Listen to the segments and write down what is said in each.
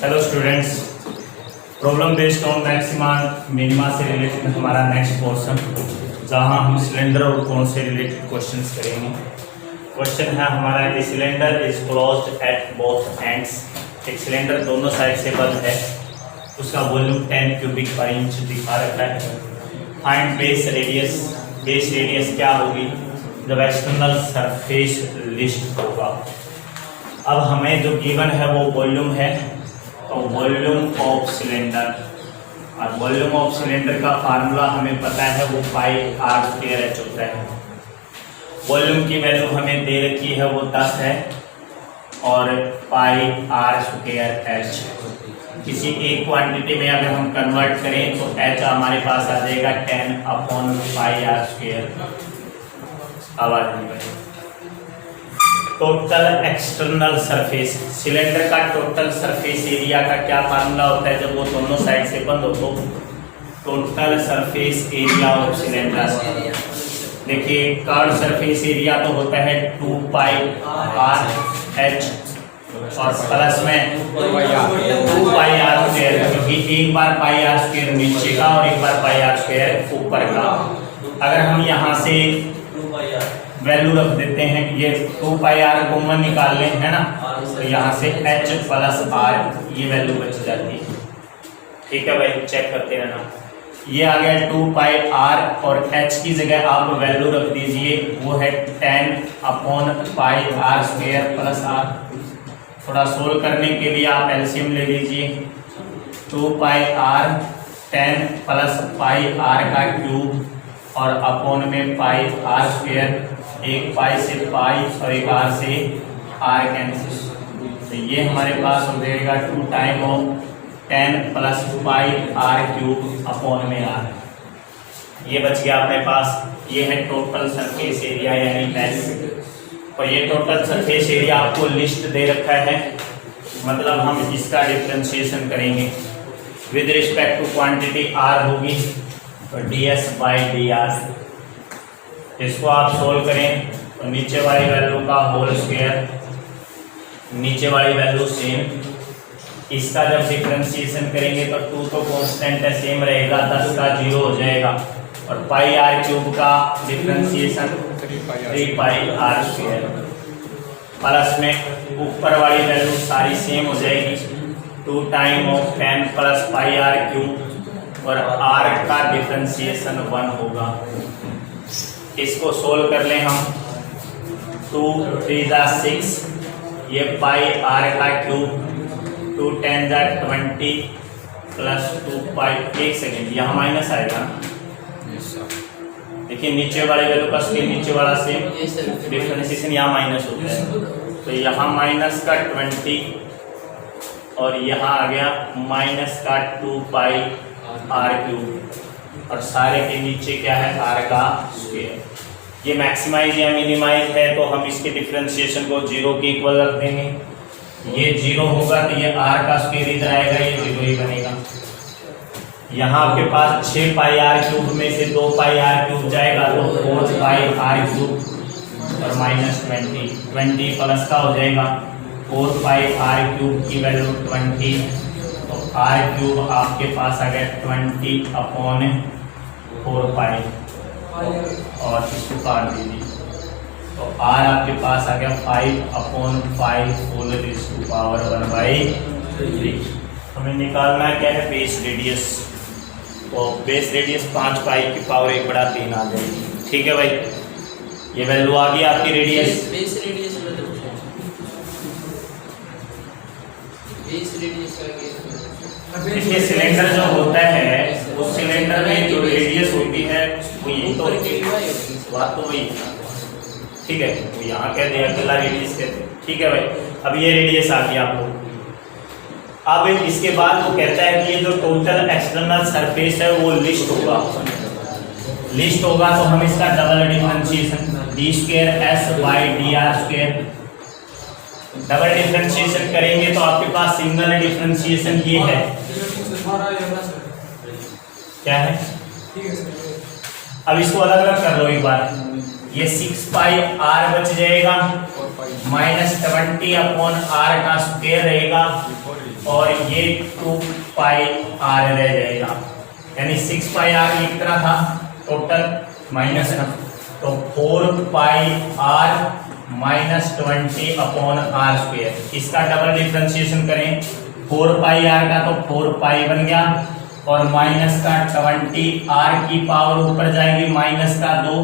Hello students, problem based on maxima minima से related हमारा next portion, जहां हम सिलेंडर और कोण से रिलेटेड क्वेश्चंस करेंगे। क्वेश्चन है हमारा, a cylinder is closed at both ends. एक सिलेंडर दोनों साइड से बंद है, उसका वॉल्यूम 10 क्यूबिक पर इंच दिखा रखा है। Find base radius. Base radius क्या होगी जब एक्सटर्नल सरफेस लिस्ट होगा। अब हमें जो गिवन है वो वॉल्यूम है, तो वॉल्यूम ऑफ सिलेंडर, और वॉल्यूम ऑफ सिलेंडर का फार्मूला हमें पता है, वो पाई आर स्क्वायर एच होता है। वॉल्यूम की वैल्यू हमें दे रखी है वो 10 है और पाई आर स्क्वायर एच। किसी एक क्वांटिटी में अगर हम कन्वर्ट करें तो एच हमारे पास आ जाएगा 10 अपॉन पाई आर स्क्वायर। आवाज नहीं बनी। टोटल एक्सटर्नल सरफेस, सिलेंडर का टोटल सरफेस एरिया का क्या फार्मूला होता है जब वो दोनों साइड से बंद हो तो total surface area of cylinder. देखिए कर्व सरफेस एरिया तो होता है 2 पाई आर एच और प्लस में 2 पाई आर स्क्वायर, क्योंकि एक बार पाई आर स्क्वायर नीचे का और एक बार पाई आर स्क्वायर ऊपर का। अगर हम यहाँ से वैल्यू रख देते हैं कि ये 2 पाई आर कॉमन निकाल लें, है ना, तो यहाँ से h प्लस आर ये वैल्यू बच जाती है। ठीक है भाई, चेक करते रहना। ये आ गया 2 पाई आर और h की जगह आप वैल्यू रख दीजिए, वो है 10 upon pi are square plus R. थोड़ा सोल्व करने के लिए आप एलसीएम ले लीजिए। 2 pi R 10 plus pi are का क्यूब और अपॉन में पाई आर स्क्वायर, एक पाई से पाई और एक आर से आर कैंसिल, तो ये हमारे पास हो जाएगा 2 time of 10 plus pi R cube upon में आर। ये बच गया अपने पास। ये है टोटल सरफेस एरिया यानी बेस, और ये टोटल सरफेस एरिया आपको लिस्ट दे रखा है, मतलब हम इसका डिफरेंशिएशन करेंगे with respect to quantity R होगी तो ds बाई डी आर। इसको आप सोल्व करें तो नीचे वाली वैल्यू का होल स्क्वायर, नीचे वाली वैल्यू सेम। इसका जब डिफरेंशिएशन करेंगे तो 2 तो कांस्टेंट है, सेम रहेगा, 10 का 0 हो जाएगा, और पाई आर क्यूब का differentiation 3 pi are square, plus में ऊपर वाली वैल्यू सारी सेम हो जाएगी, 2 time of 10 plus pi R cube, और आर का डिफरेंशिएशन 1 होगा। इसको सोल्व कर लें हम, 2 3 6, ये पाई आर का क्यूब, 2 10 20 प्लस 2 पाई। एक सेकेंड, यहाँ माइनस आएगा, देखिए नीचे वाले वैल्यू का स्केल नीचे वाला सेम, डिफरेंशिएशन यहाँ माइनस होता है, तो यहाँ माइनस का 20 और यहाँ आ गया माइनस का 2 पाई आर क्यूब, और सारे के नीचे क्या है, आर का स्क्वायर। ये मैक्सिमाइज या मिनिमाइज है तो हम इसके डिफरेंशिएशन को 0 के इक्वल रख देंगे। ये 0 होगा तो ये आर का स्क्वायर इधर आएगा, ये 0 ही बनेगा। यहाँ आपके पास 6 पाई आर क्यूब में से 2 पाई आर क्यूब जाएगा तो 4 पाई आर क्यूब और माइनस 20 प्लस का हो जाएगा 4 पाई आर क्यूब की वैल्यू 20, तो आर क्यूब आपके पास आ गया 20 अपॉन 4 पाई, और इसको काट दीजिए तो आर आपके पास आ गया 5 upon 5 whole raise to power 1/3। हमें निकालना है क्या है, बेस रेडियस, तो बेस रेडियस 5 पाई की पावर 1/3 आ जाएगी। ठीक है भाई, ये वैल्यू आ गई आपकी रेडियस। बेस रेडियस देखिए सिलेंडर जो होता है उस सिलेंडर में जो रेडियस होती है वो यही तो बात तो वही, ठीक है, वो यहाँ कह दिया अकेला रेडियस कहते हैं। ठीक है भाई, अब ये रेडियस आ गया आपको। अब इसके बाद वो कहता है कि ये जो टोटल एक्सटर्नल सरफेस है वो लिस्ट होगा। लिस्ट होगा तो हम इसका double differentiation D square S by D R square, double differentiation करेंगे तो आपके पास सिंगल डिफरेंशिएशन ये है, क्या है। अब इसको अलग अलग कर लो एक बार, ये 6 पाई आर बच जाएगा -20/r का स्क्वायर रहेगा और ये 2πr रह जाएगा, यानी 6πr ये कितना था टोटल माइनस का, तो 4πr -20/r स्क्वायर। इसका डबल डिफरेंशिएशन करें 4πr का तो 4π बन गया और माइनस का 20r की पावर ऊपर जाएगी माइनस का 2,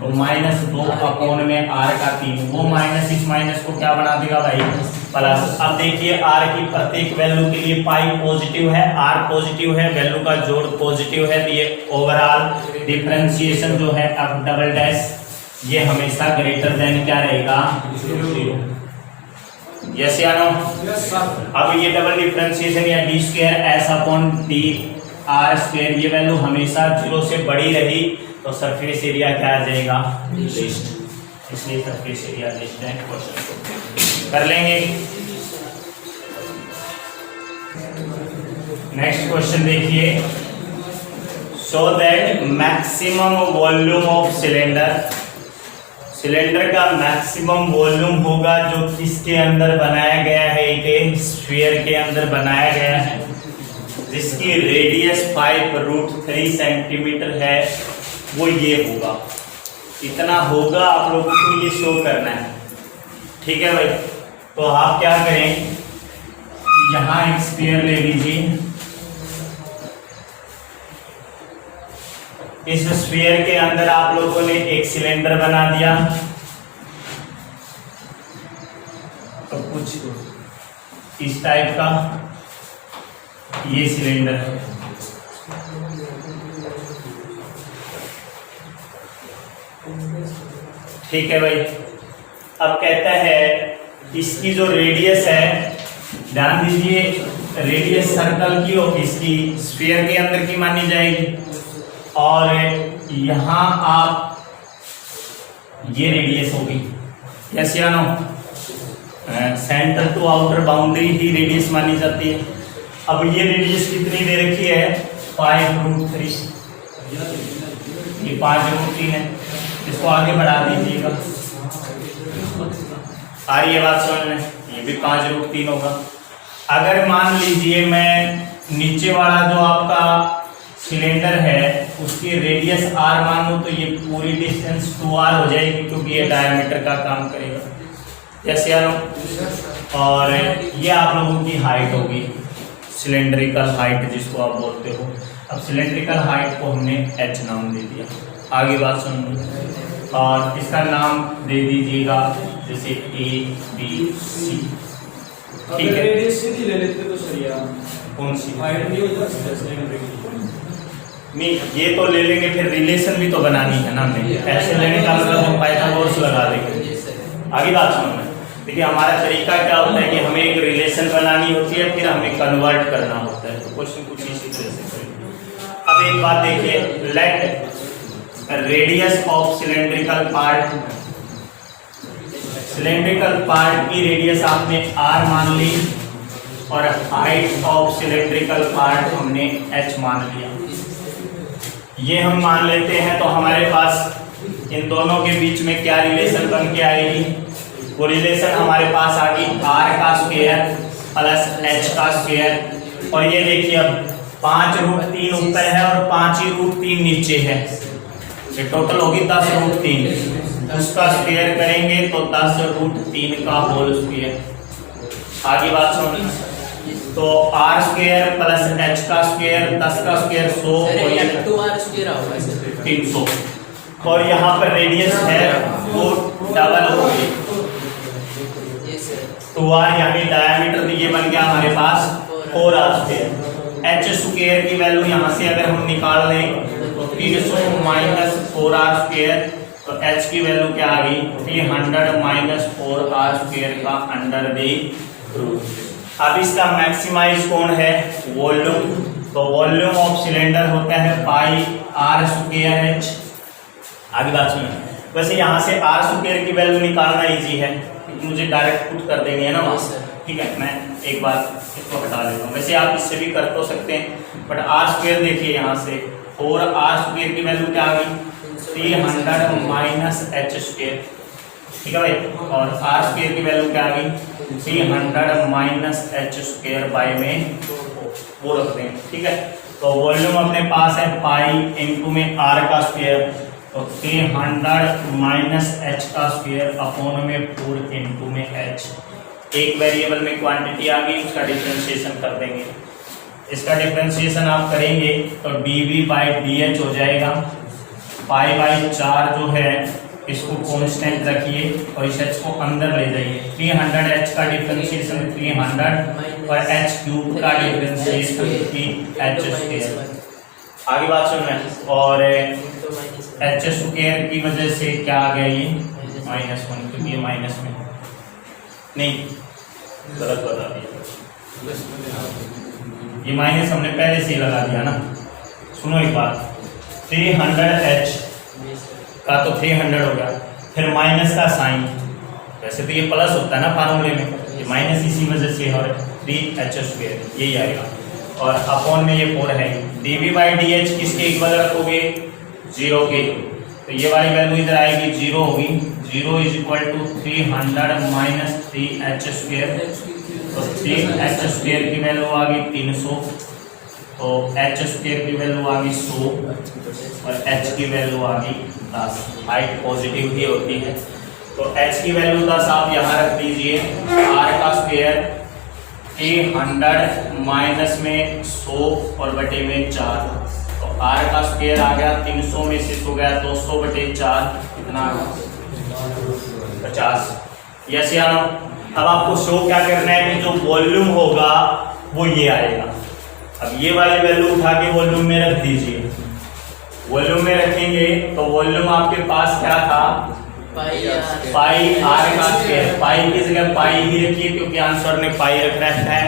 तो -2 में r का 3, वो माइनस इस माइनस को क्या बना देगा भाई प्लस। अब देखिए r की प्रत्येक वैल्यू के लिए पाई पॉजिटिव है, r पॉजिटिव है, वैल्यू का जोड़ पॉजिटिव है, तो ये ओवरऑल डिफरेंशिएशन जो है अब डबल डैश ये हमेशा ग्रेटर देन क्या रहेगा 0। यस या नो? अब ये डबल डिफरेंशिएशन या d square s upon d r square ये वैल्यू हमेशा 0 से बड़ी रही तो सरफेस एरिया क्या आ जाएगा लिस्ट, इसलिए सरफेस एरिया लिस्ट है। क्वेश्चन को कर लेंगे। नेक्स्ट क्वेश्चन देखिए, show that maximum volume of cylinder, cylinder का मैक्सिमम वॉल्यूम होगा जो किसके अंदर बनाया गया है, एक स्फीयर के अंदर बनाया गया है जिसकी रेडियस 5√3 सेंटीमीटर है, वो ये होगा, इतना होगा आप लोगों को ये शो करना है। ठीक है भाई, तो आप क्या करें, यहां एक स्फीयर ले लीजिए, इस स्फीयर के अंदर आप लोगों ने एक सिलेंडर बना दिया, तो कुछ इस टाइप का ये सिलेंडर है। ठीक है भाई, अब कहता है इसकी जो रेडियस है, ध्यान दीजिए रेडियस सर्कल की और इसकी स्फीयर के अंदर की मानी जाएगी, और यहां आप ये रेडियस होगी, यस या no? Centre to outer boundary ही रेडियस मानी जाती है। अब ये रेडियस कितनी दे रखी है 5√3, ये 5√3 है, इसको आगे बढ़ा दीजिएगा, आ रही है बात समझ में, ये भी 5√3 होगा। अगर मान लीजिए मैं नीचे वाला जो आपका सिलेंडर है उसकी रेडियस r मान लो, तो ये पूरी डिस्टेंस 2r हो जाएगी क्योंकि ये डायमीटर का काम करेगा, जैसे यार। और ये आप लोगों की हाइट होगी, सिलेंड्रिकल हाइट जिसको आप बोलते हो। अब सिलेंड्रिकल हाइट को हमने h नाम दे दिया, आगे बात सुनिए, और इसका नाम दे दीजिएगा जैसे A B C। ठीक है, ले लेते तो सही है, कौन सी हाइट नहीं, ये तो ले लेंगे, फिर रिलेशन भी तो बनानी है ना हमें, ऐसे लेने का मतलब हम पाइथागोरस लगा देंगे। आगे बात सुनो, देखिए हमारा तरीका क्या होता है कि हमें एक रिलेशन बनानी होती है, फिर हमें कन्वर्ट करना होता है, तो क्वेश्चन कुछ इसी तरह से करेंगे। अब एक बात देखिए, let radius of cylindrical part, cylindrical part की रेडियस आपने r मान ली और हाइट ऑफ सिलेंड्रिकल पार्ट हमने h मान लिया। ये हम मान लेते हैं तो हमारे पास इन दोनों के बीच में क्या रिलेशन बन के आएगी, वो रिलेशन हमारे पास आ गई r का स्क्वायर प्लस h का स्क्वायर, और ये देखिए अब 5√3 ऊपर है और 5√3 नीचे है, ये टोटल होगी 10√3, उसका स्क्वायर करेंगे तो 10√3 का होल स्क्वायर। आगे बात सुनिए, तो r स्क्वायर प्लस h का स्क्वायर, 10 का स्क्वायर 100 और 300, और यहाँ पर रेडियस है वो डबल होगी 2r, यानी डायमीटर ये बन गया हमारे पास 4r स्क्वायर। h स्क्वायर की वैल्यू यहाँ से अगर हम निकाल लें तो 300 माइनस 4r स्क्वायर, तो h की वैल्यू क्या आ गई 300 माइनस 4r स्क्वायर का अंडर द रूट। अब इसका मैक्सिमाइज कौन है वॉल्यूम, तो वॉल्यूम ऑफ सिलेंडर होता है पाई r स्क्वायर h। आगे बात सुनिए, वैसे यहाँ से r स्क्वायर की वैल्यू निकालना इजी है, मुझे डायरेक्ट पुट कर देनी है ना वहाँ से, ठीक है। मैं एक बार इसको हटा देता हूँ, वैसे आप इससे भी कर तो सकते हैं, बट r स्क्वायर देखिए यहाँ से 4r स्क्वायर की वैल्यू क्या आ गई 300 माइनस h स्क्वायर, ठीक है भाई। और आर स्क्वायर की वैल्यू क्या आ गई 300 माइनस एच स्क्वायर बाई में वो रख दें। ठीक है, तो वॉल्यूम अपने पास है पाई इंटू में आर का स्क्वायर, तो 300 माइनस एच का स्क्वायर अपॉन में 4 इंटू में एच। एक वेरिएबल में क्वांटिटी आ गई, उसका डिफरेंशिएशन कर देंगे। इसका डिफरेंशिएशन आप करेंगे तो dv बाई डी हो जाएगा, पाई बाई 4 जो है इसको कांस्टेंट रखिए और इस h को अंदर ले जाइए। 300 h का डिफरेंशिएशन 300 और h क्यूब का डिफरेंशिएशन h स्क्वायर। आगे बात सुनना, और h स्क्वायर की वजह से क्या आ गया ये -1, क्योंकि ये माइनस में नहीं, गलत बता दिया, ये माइनस हमने पहले से ही लगा दिया ना। सुनो एक बात, 300h का तो 300 हो गया, फिर माइनस का साइन, वैसे तो ये प्लस होता है ना फार्मूले में, ये माइनस इसी वजह से और 3h स्क्वायर यही आएगा, और अपॉन में ये 4 है। dv बाई डी किसके इक्वल रखोगे 0 के, तो ये वाली वैल्यू इधर आएगी 0 होगी, 0 is equal to 300 minus 3h square, तो 3h स्क्वायर की वैल्यू आ गई 300, तो h स्क्वायर की वैल्यू आ गई 100 और h की वैल्यू आ गई 10। हाइट पॉजिटिव ही होती है, तो h की वैल्यू 10 आप यहाँ रख दीजिए। r का स्क्वायर 300 माइनस में 100 और बटे में 4, तो r का स्क्वायर आ गया 300 में से हो गया 200 बटे 4, कितना 50। यस या नो? अब आपको शो क्या करना है कि जो वॉल्यूम होगा वो ये आएगा। अब ये वाली वैल्यू उठा के वॉल्यूम में रख दीजिए। वॉल्यूम में रखेंगे तो वॉल्यूम आपके पास क्या था पाई आर का स्क्वायर, पाई की जगह पाई ही रखिए क्योंकि आंसर ने पाई रख रखा है।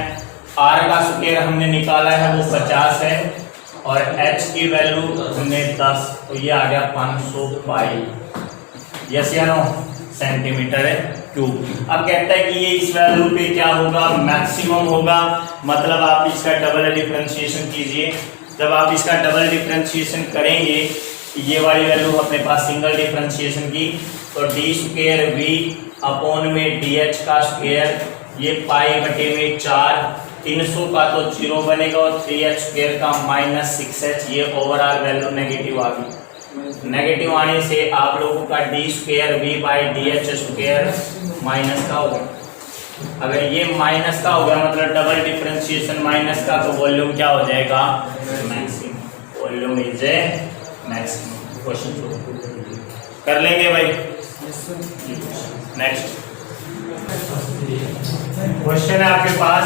आर का स्क्वायर हमने निकाला है वो 50 है और एच की वैल्यू हमने 10, तो ये आ गया 500 पाई, यस या नो, सेंटीमीटर क्यूब। अब कहता है कि ये इस वैल्यू पे क्या होगा मैक्सिमम होगा, मतलब आप इसका डबल डिफरेंशिएशन कीजिए। जब आप इसका डबल डिफरेंशिएशन करेंगे, ये वाली वैल्यू अपने पास सिंगल डिफरेंशिएशन की, तो डी स्क्वायर वी अपॉन में डी एच का स्क्वायर, ये पाई बटे में 4, 300 का तो 0 बनेगा और 3h स्क्वायर का -6h, ये ओवरऑल वैल्यू नेगेटिव आ गई। नेगेटिव आने से आप लोगों का D square V by D H square minus का होगा। अगर ये माइनस का हो गया मतलब डबल डिफरेंशिएशन माइनस का, तो वॉल्यूम क्या हो जाएगा maximum. Volume is a maximum. Question कर लेंगे भाई। नेक्स्ट क्वेश्चन है आपके पास,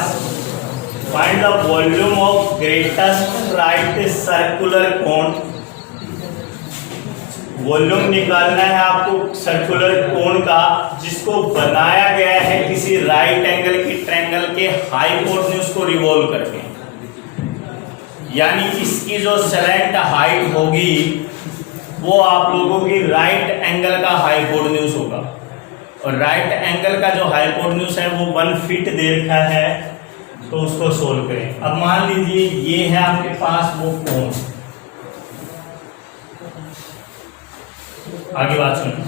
find the volume of greatest right circular cone. Volume निकालना है आपको सर्कुलर कोन का जिसको बनाया गया है किसी राइट एंगल की ट्रायंगल के हाइपोटेन्यूज को रिवॉल्व करके, यानी इसकी जो सलेंट हाइट होगी वो आप लोगों की राइट एंगल का हाइपोटेन्यूज होगा, और राइट एंगल का जो हाइपोटेन्यूज है वो 1 फीट दे रखा है, तो उसको सोल्व करें। अब मान लीजिए ये है आपके पास वो कोण, आगे बात सुनो,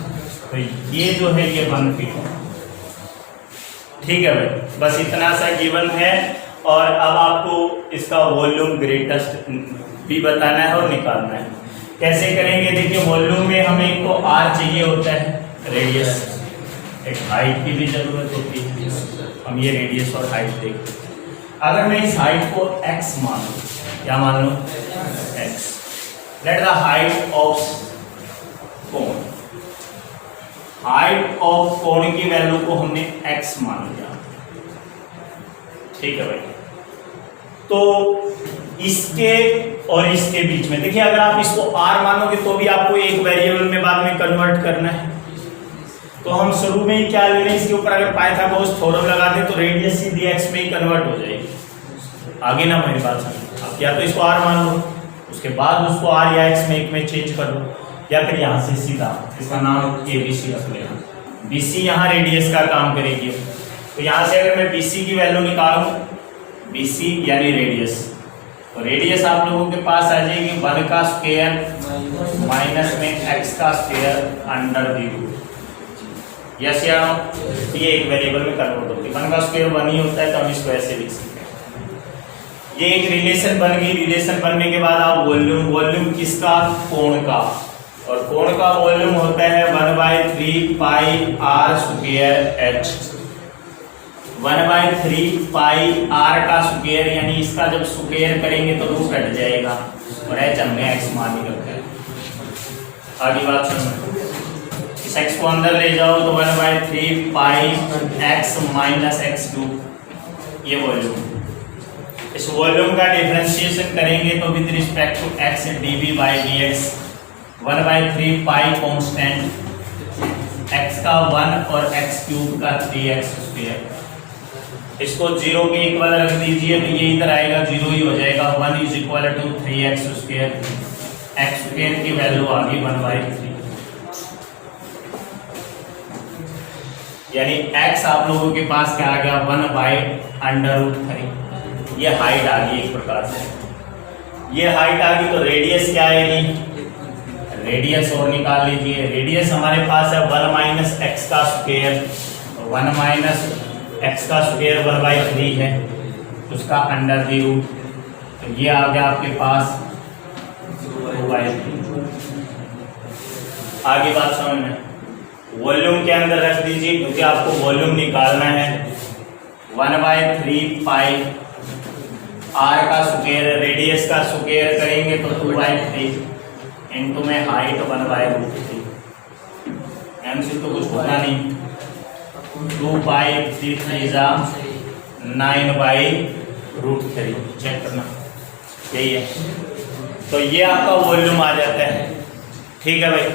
तो ये जो है ये 1 फीट, ठीक है भाई, बस इतना सा गिवन है। और अब आपको इसका वॉल्यूम ग्रेटेस्ट भी बताना है और निकालना है। कैसे करेंगे देखिए, वॉल्यूम में हमें एक तो आर चाहिए होता है, रेडियस, एक हाइट की भी जरूरत होती है। हम ये रेडियस और हाइट देखते, अगर मैं इस हाइट को x मान लूं, क्या मान लूं x, let the height of कोण, हाइट ऑफ कोण की वैल्यू को हमने x मान लिया, ठीक है भाई। तो इसके और इसके बीच में देखिए, अगर आप इसको r मानोगे तो भी आपको एक वेरिएबल में बाद में कन्वर्ट करना है, तो हम शुरू में ही क्या ले रहे हैं, इसके ऊपर अगर पाइथागोरस थ्योरम लगा दें तो रेडियस सीधी x में ही कन्वर्ट हो जाएगी। आगे ना मेरी बात समझ, आप या तो इसको r मान लो, उसके बाद उसको r या x में एक में चेंज कर लो, या फिर यहाँ से सीधा इसका नाम ABC रख लेना, BC यहाँ रेडियस का काम करेगी। तो यहाँ से अगर मैं BC की वैल्यू निकालूं, BC यानी रेडियस, तो रेडियस आप लोगों के पास आ जाएगी 1 का स्क्वायर माइनस में x का square under the root, yes या नो? ये एक वेरिएबल में कन्वर्ट होती है, 1 का स्क्वायर 1 ही होता है, तो हम इसको ऐसे लिख सकते हैं। ये एक रिलेशन बन गई। रिलेशन बनने के बाद आप वॉल्यूम किसका? कोण का, और कोण का वॉल्यूम होता है 1/3 pi are square h. 1/3 pi are का स्क्वायर, यानी इसका जब स्क्वायर करेंगे तो रूट कट जाएगा, और एच हमने एक्स मान ही रखा है। आगे बात सुनो, इस एक्स को अंदर ले जाओ तो 1/3 pi X minus X cube, ये वॉल्यूम। इस वॉल्यूम का डिफरेंशिएशन करेंगे तो with respect to X D V by D X, 1/3 pi constant, x का 1 और x क्यूब का 3x स्क्वायर। इसको 0 के इक्वल रख दीजिए तो ये इधर आएगा 0 ही हो जाएगा। 1 is equal to 3x square, x square की वैल्यू आ गई 1/3, यानी x आप लोगों के पास क्या आ गया? 1/√3। ये हाइट आ गई एक प्रकार से। ये हाइट आ गई तो रेडियस क्या आएगी? रेडियस और निकाल लीजिए। रेडियस हमारे पास है 1 माइनस एक्स का स्क्वायर, 1 माइनस एक्स का स्क्वायर 1/3 है, उसका अंडर दी रूट, तो ये आ गया आपके पास 2/3। आगे बात समझ में, वॉल्यूम के अंदर रख दीजिए क्योंकि आपको वॉल्यूम निकालना है। 1/3 पाई आर का स्क्वायर, रेडियस का स्क्वायर करेंगे तो 2/3 इनटू में हाइट 1/√3। एमसी तो कुछ होता नहीं, 2/3 इज 9/√3, चेक करना, यही है। तो ये आपका वॉल्यूम आ जाता है, ठीक है भाई।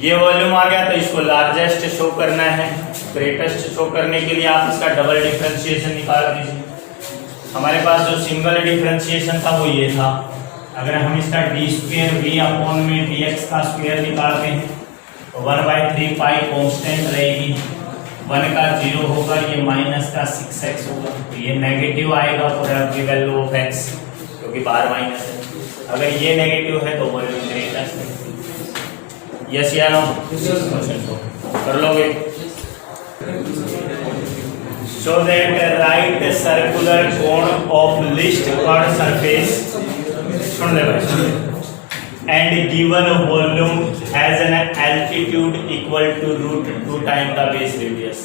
ये वॉल्यूम आ गया तो इसको लार्जेस्ट शो करना है, ग्रेटेस्ट शो करने के लिए आप इसका डबल डिफरेंशिएशन निकाल दीजिए। हमारे पास जो सिंगल डिफरेंशिएशन था वो ये था। अगर हम इसका d² v अपॉन में dx का स्क्वायर निकालते हैं तो 1/3 पाई कांस्टेंट रहेगी, 1 का 0 होगा, ये माइनस का 6x होगा, तो ये नेगेटिव आएगा for every value of x, क्योंकि बाहर माइनस है। अगर ये नेगेटिव है तो वॉल्यूम ग्रेटेस्ट है। यस या नो? कर लोगे? So that right circular cone of least chord surface and given volume has an altitude equal to √2 times the base radius।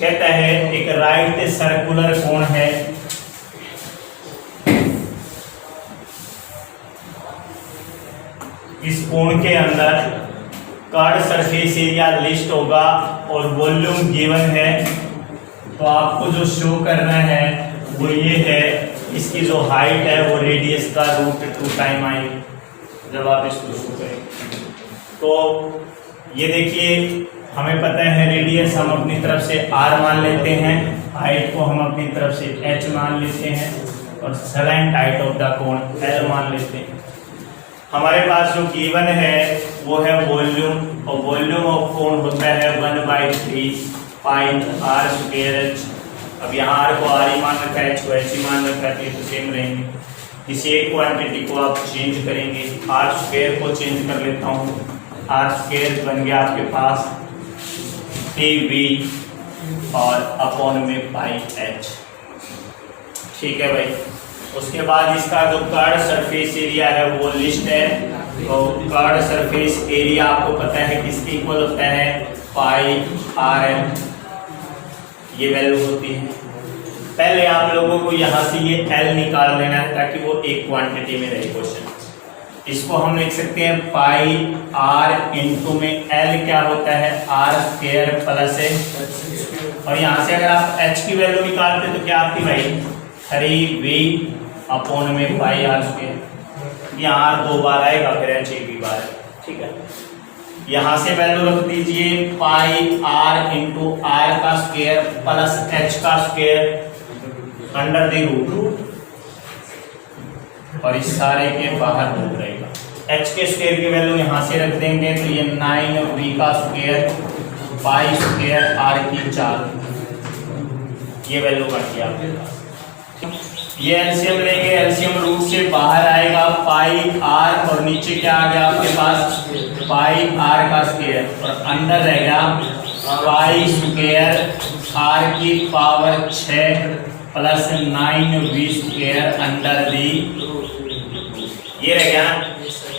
कहता है एक राइट सर्कुलर कोण है, इस कोण के अंदर कर्ड सरफेस एरिया लिस्ट होगा और वॉल्यूम गिवन है, तो आपको जो शो करना है वो ये है, इसकी जो हाइट है वो रेडियस का √2 टाइम आएगी जब आप इसको शो करेंगे। तो ये देखिए, हमें पता है रेडियस हम अपनी तरफ से r मान लेते हैं, हाइट को हम अपनी तरफ से h मान लेते हैं, और स्लैंट हाइट ऑफ द कोण l मान लेते हैं। हमारे पास जो गिवन है वो है वॉल्यूम, और वॉल्यूम ऑफ कोण होता है 1/3 पाई आर स्क्वायर एच। अब यहाँ आर को आर ही मान रखा है, एच को एच ही मान रखा है, तो ये तो सेम रहेंगे। किसी एक क्वांटिटी को आप चेंज करेंगे, आर स्क्वायर को चेंज कर लेता हूँ, आर स्क्वायर बन गया आपके पास टीवी और अपॉन में पाई एच, ठीक है भाई। उसके बाद इसका जो कर्ड सरफेस एरिया है वो लिस्ट है, तो कर्ड सरफेस एरिया आपको पता है किसके इक्वल होता है? पाई आर एल, ये वैल्यू होती है। पहले आप लोगों को यहाँ से ये L निकाल देना है ताकि वो एक क्वांटिटी में रहे क्वेश्चन। इसको हम लिख सकते हैं पाई आर इंटू में L क्या होता है? आर स्क्वायर प्लस है, और यहाँ से अगर आप H की वैल्यू निकालते तो क्या आती भाई? 3v अपॉन में पाई आर स्क्वायर। यहाँ आर 2 बार आएगा, फिर H एक ही बार है, ठीक है। यहाँ से वैल्यू रख दीजिए पाई आर इंटू आर का स्क्वायर प्लस एच का स्क्वायर अंडर द रूट, और इस सारे के बाहर रूट रहेगा। एच के स्क्वायर की वैल्यू यहाँ से रख देंगे तो ये 9v का स्क्वायर पाई स्क्वायर आर की 4, ये वैल्यू बन गया आपके पास। ये एलसीएम लेंगे, एलसीएम रूट से बाहर आएगा पाई आर, और नीचे क्या आ गया आपके पास? पाई आर का स्क्वायर, और अंदर रहेगा पाई स्क्वायर आर की power 6 plus 9v square under दी, ये रह गया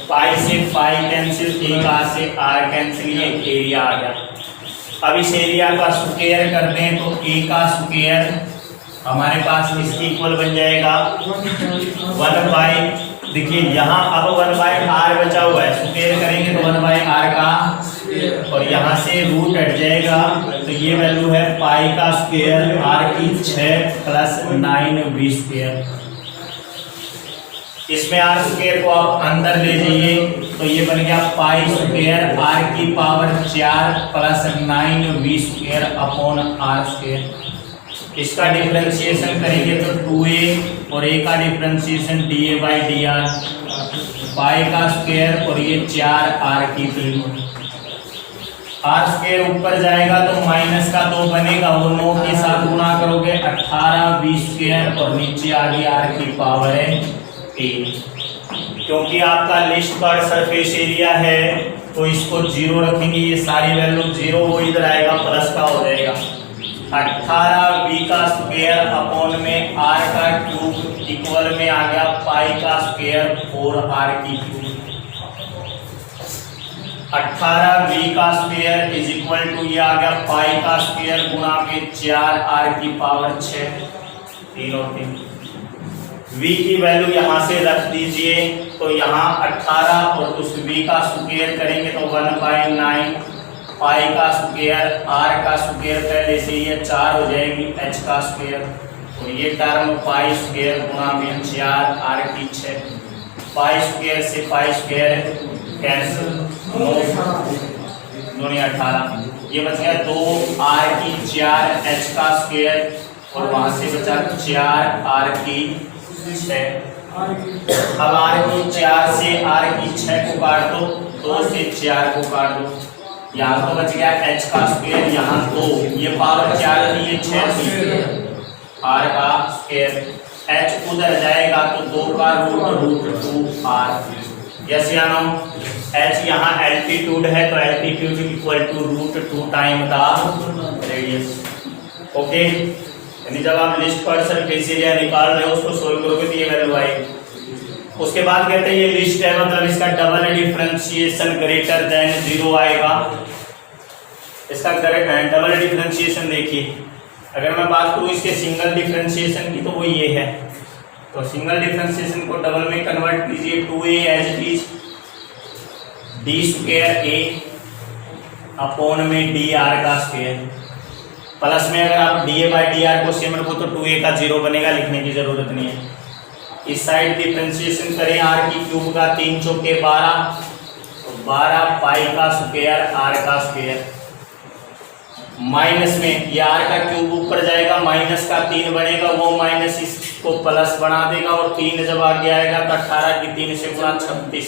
पाई से पाई कैंसिल, एक आर से आर कैंसिल, ये एरिया आ गया। अब इस एरिया का स्क्वायर कर दें तो ए का स्क्वायर हमारे पास इसकी इक्वल बन जाएगा 1 बाई, देखिए यहाँ अब 1 बाई आर बचा हुआ है, स्क्वायर करेंगे तो 1 बाई आर का, और यहाँ से रूट हट जाएगा तो ये वैल्यू है पाई का स्क्वायर आर की 6 प्लस 9v स्क्वायर। इसमें आर स्क्वायर को आप अंदर ले जाइए तो ये बन गया पाई स्क्वायर आर की power 4 plus 9v square upon r square. इसका डिफरेंशिएशन करेंगे तो 2a और a का differentiation da by D r, pi का स्क्वायर और ये 4 r की 3, आर स्क्वायर ऊपर जाएगा तो माइनस का 2 बनेगा, वो 9 के साथ गुणा करोगे 18v स्क्वायर और नीचे आ गई r की पावर है 3। क्योंकि आपका लिस्ट पर सरफेस एरिया है तो इसको 0 रखेंगे, ये सारी वैल्यू 0, वो इधर आएगा प्लस का हो जाएगा 18v का स्क्वायर अपॉन में r का क्यूब इक्वल में आ गया पाई का स्क्वायर 4r की क्यूब। 18v का स्क्वायर इज इक्वल टू ये आ गया पाई का स्क्वायर गुणा में 4r की पावर 6, 3 और 3। v की वैल्यू यहाँ से रख दीजिए तो यहाँ 18 और उस v का स्क्वायर करेंगे तो 1/9 पाई का स्क्वायर r का स्क्वायर पहले से ये 4 हो जाएगी h का स्क्वायर, और ये टर्म पाई स्क्वायर गुणा में 4r की 6, पाई स्क्वायर से पाई स्क्वायर कैंसिल, 9 दूनी 18, ये बच गया 2r की 4h का स्क्वायर और वहां से बचा 4r की 6। अब r की 4 से r की 6 को काट दो, 2 से 4 को काट दो, यहाँ तो बच गया h का स्क्वायर, यहाँ 2, ये पावर 4 थी ये 6 थी, r का स्क्वायर, h उधर जाएगा तो 2 का रूट 2r, यस या नो। h यहाँ एल्टीट्यूड है तो altitude equal to √2 time the radius. Okay, यानी जब आप लिस्ट पर सरफेस एरिया निकाल रहे हो उसको सोल्व करोगे तो ये वैल्यू आएगी। उसके बाद कहते हैं ये लिस्ट है मतलब इसका डबल डिफरेंशिएशन ग्रेटर देन 0 आएगा। इसका डबल डिफरेंशिएशन देखिए, अगर मैं बात करूँ इसके सिंगल डिफरेंशिएशन की तो वो ये है, तो सिंगल डिफरेंशिएशन को डबल में कन्वर्ट कीजिए, 2a as it is D square a upon में डी आर का स्क्वायर, प्लस में अगर आप da बाई डी आर को सेम रखो तो 2a का 0 बनेगा, लिखने की जरूरत नहीं है। इस साइड डिफरेंशिएशन करें r की क्यूब का 3 चौके 12, तो 12 पाई का स्क्वायर r का स्क्वायर, माइनस में ये r का क्यूब ऊपर जाएगा, माइनस का 3 बनेगा, वो माइनस इसको प्लस बना देगा और 3 जब आगे आएगा तो 18 की 3 से गुणा 36,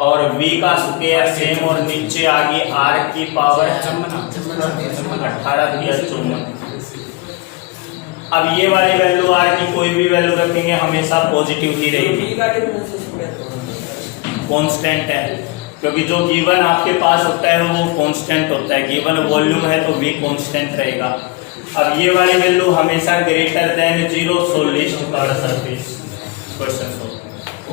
और v का स्क्वायर सेम और नीचे आ गई r की पावर 18 दिया 54। अब ये वाली वैल्यू r की कोई भी वैल्यू रखेंगे हमेशा पॉजिटिव ही रहेगी, कांस्टेंट है, क्योंकि जो गिवन आपके पास होता है वो कांस्टेंट होता है, गिवन वॉल्यूम है तो v कांस्टेंट रहेगा। अब ये वाली वैल्यू हमेशा ग्रेटर देन 0, सो लिस्ट पर सरफेस क्वेश्चन।